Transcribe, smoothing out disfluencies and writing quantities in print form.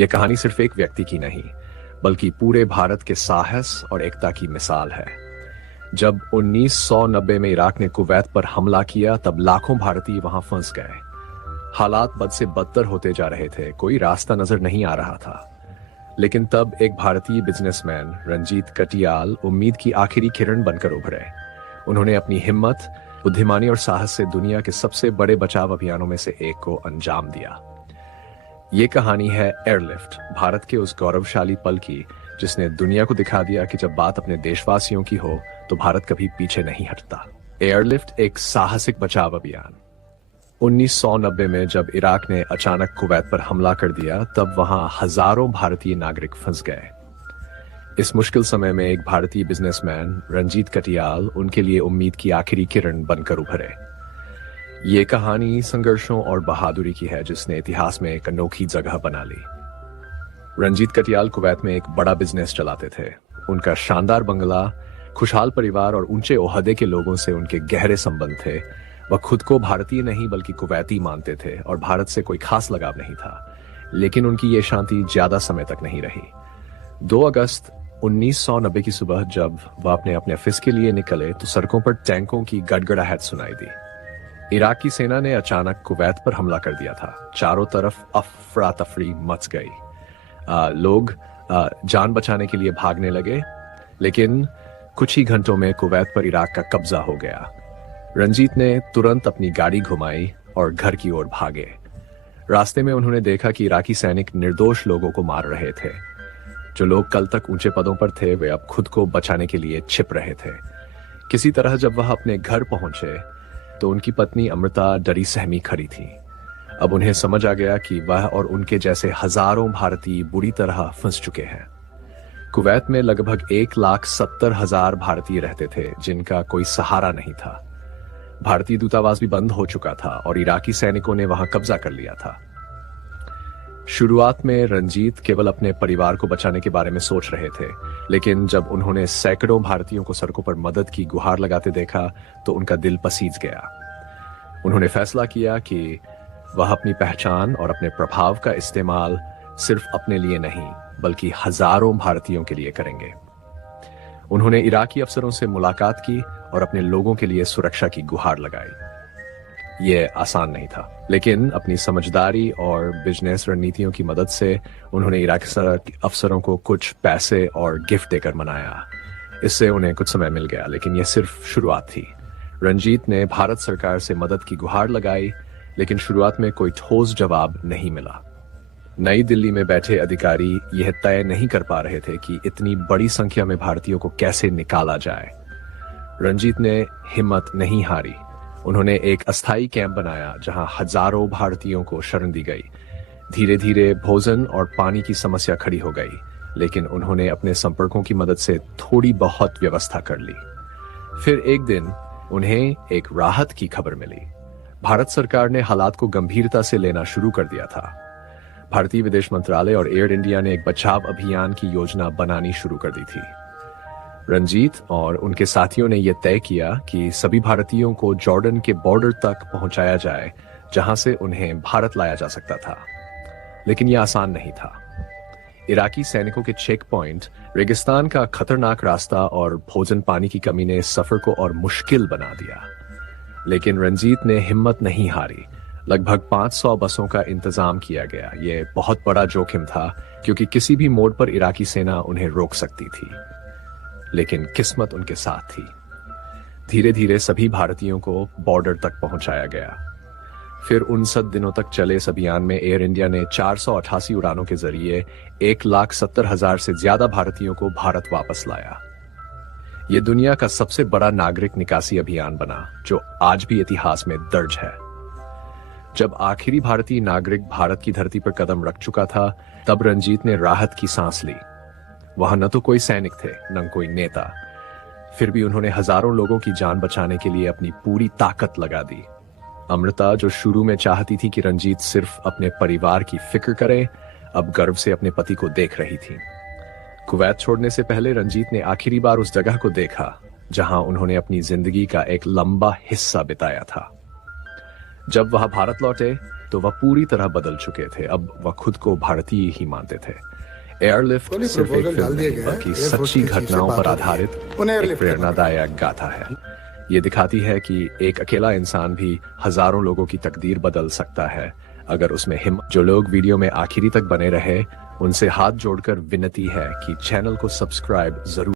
यह कहानी सिर्फ एक व्यक्ति की नहीं, बल्कि पूरे भारत के साहस और एकता की मिसाल है। जब 1990 में इराक ने कुवैत पर हमला किया, तब लाखों भारतीय वहां फंस गए। हालात बद से बदतर होते जा रहे थे, कोई रास्ता नजर नहीं आ रहा था। लेकिन तब एक भारतीय बिजनेसमैन रंजीत कटियाल उम्मीद की आखिरी किरण बनकर उभरे। उन्होंने अपनी हिम्मत, बुद्धिमानी और साहस से दुनिया के सबसे बड़े बचाव अभियानों में से एक को अंजाम दिया। ये कहानी है एयरलिफ्ट, भारत के उस गौरवशाली पल की जिसने दुनिया को दिखा दिया कि जब बात अपने देशवासियों की हो तो भारत कभी पीछे नहीं हटता। एयरलिफ्ट एक साहसिक बचाव अभियान। 1990 में जब इराक ने अचानक कुवैत पर हमला कर दिया, तब वहां हजारों भारतीय नागरिक फंस गए। इस मुश्किल समय में एक भारतीय बिजनेसमैन रंजीत कटियाल उनके लिए उम्मीद की आखिरी किरण बनकर उभरे। ये कहानी संघर्षों और बहादुरी की है जिसने इतिहास में एक अनोखी जगह बना ली। रंजीत कटियाल कुवैत में एक बड़ा बिजनेस चलाते थे। उनका शानदार बंगला, खुशहाल परिवार और ऊंचे ओहदे के लोगों से उनके गहरे संबंध थे। वह खुद को भारतीय नहीं बल्कि कुवैती मानते थे और भारत से कोई खास लगाव नहीं था। लेकिन उनकी ये शांति ज्यादा समय तक नहीं रही। 2 अगस्त 1990 की सुबह जब वह अपने ऑफिस के लिए निकले तो सड़कों पर टैंकों की गड़गड़ाहट सुनाई दी। इराक की सेना ने अचानक कुवैत पर हमला कर दिया था। चारों तरफ अफरा तफरी मच गई। लोग जान बचाने के लिए भागने लगे, लेकिन कुछ ही घंटों में कुवैत पर इराक का कब्जा हो गया। रंजीत ने तुरंत अपनी गाड़ी घुमाई और घर की ओर भागे। रास्ते में उन्होंने देखा कि इराकी सैनिक निर्दोष लोगों को मार रहे थे। जो लोग कल तक ऊंचे पदों पर थे, वे अब खुद को बचाने के लिए छिप रहे थे। किसी तरह जब वह अपने घर पहुंचे तो उनकी पत्नी अमृता डरी सहमी खड़ी थी। अब उन्हें समझ आ गया कि वह और उनके जैसे हजारों भारतीय बुरी तरह फंस चुके हैं। कुवैत में लगभग 1,70,000 भारतीय रहते थे जिनका कोई सहारा नहीं था। भारतीय दूतावास भी बंद हो चुका था और इराकी सैनिकों ने वहां कब्जा कर लिया था। शुरुआत में रंजीत केवल अपने परिवार को बचाने के बारे में सोच रहे थे, लेकिन जब उन्होंने सैकड़ों भारतीयों को सड़कों पर मदद की गुहार लगाते देखा तो उनका दिल पसीज गया। उन्होंने फैसला किया कि वह अपनी पहचान और अपने प्रभाव का इस्तेमाल सिर्फ अपने लिए नहीं बल्कि हजारों भारतीयों के लिए करेंगे। उन्होंने इराकी अफसरों से मुलाकात की और अपने लोगों के लिए सुरक्षा की गुहार लगाई। यह आसान नहीं था, लेकिन अपनी समझदारी और बिजनेस रणनीतियों की मदद से उन्होंने इराकी अफसरों को कुछ पैसे और गिफ्ट देकर मनाया। इससे उन्हें कुछ समय मिल गया, लेकिन यह सिर्फ शुरुआत थी। रंजीत ने भारत सरकार से मदद की गुहार लगाई, लेकिन शुरुआत में कोई ठोस जवाब नहीं मिला। नई दिल्ली में बैठे अधिकारी यह तय नहीं कर पा रहे थे कि इतनी बड़ी संख्या में भारतीयों को कैसे निकाला जाए। रंजीत ने हिम्मत नहीं हारी। उन्होंने एक अस्थायी कैंप बनाया जहां हजारों भारतीयों को शरण दी गई। धीरे धीरे भोजन और पानी की समस्या खड़ी हो गई, लेकिन उन्होंने अपने संपर्कों की मदद से थोड़ी बहुत व्यवस्था कर ली। फिर एक दिन उन्हें एक राहत की खबर मिली। भारत सरकार ने हालात को गंभीरता से लेना शुरू कर दिया था। भारतीय विदेश मंत्रालय और एयर इंडिया ने एक बचाव अभियान की योजना बनानी शुरू कर दी थी। रंजीत और उनके साथियों ने यह तय किया कि सभी भारतीयों को जॉर्डन के बॉर्डर तक पहुंचाया जाए, जहां से उन्हें भारत लाया जा सकता था। लेकिन यह आसान नहीं था। इराकी सैनिकों के चेक पॉइंट, रेगिस्तान का खतरनाक रास्ता और भोजन पानी की कमी ने सफर को और मुश्किल बना दिया। लेकिन रंजीत ने हिम्मत नहीं हारी। लगभग 500 बसों का इंतजाम किया गया। यह बहुत बड़ा जोखिम था क्योंकि किसी भी मोड़ पर इराकी सेना उन्हें रोक सकती थी, लेकिन किस्मत उनके साथ थी। धीरे धीरे सभी भारतीयों को बॉर्डर तक पहुंचाया गया। फिर 59 दिनों तक चले इस अभियान में एयर इंडिया ने 488 उड़ानों के जरिए 1,70,000 से ज्यादा भारतीयों को भारत वापस लाया। यह दुनिया का सबसे बड़ा नागरिक निकासी अभियान बना, जो आज भी इतिहास में दर्ज है। जब आखिरी भारतीय नागरिक भारत की धरती पर कदम रख चुका था, तब रंजीत ने राहत की सांस ली। वहां न तो कोई सैनिक थे, न कोई नेता। फिर भी उन्होंने हजारों लोगों की जान बचाने के लिए अपनी पूरी ताकत लगा दी। अमृता, जो शुरू में चाहती थी कि रंजीत सिर्फ अपने परिवार की फिक्र करे, अब गर्व से अपने पति को देख रही थी। कुवैत छोड़ने से पहले रंजीत ने आखिरी बार उस जगह को देखा जहां उन्होंने अपनी जिंदगी का एक लंबा हिस्सा बिताया था। जब वह भारत लौटे तो वह पूरी तरह बदल चुके थे। अब वह खुद को भारतीय ही मानते थे। एयरलिफ्ट सिर्फ एक फिल्म नहीं बल्कि सच्ची घटनाओं पर आधारित एक प्रेरणादायक गाथा है। ये दिखाती है कि एक अकेला इंसान भी हजारों लोगों की तकदीर बदल सकता है अगर उसमें हिम्मत। जो लोग वीडियो में आखिरी तक बने रहे, उनसे हाथ जोड़कर विनती है कि चैनल को सब्सक्राइब जरूर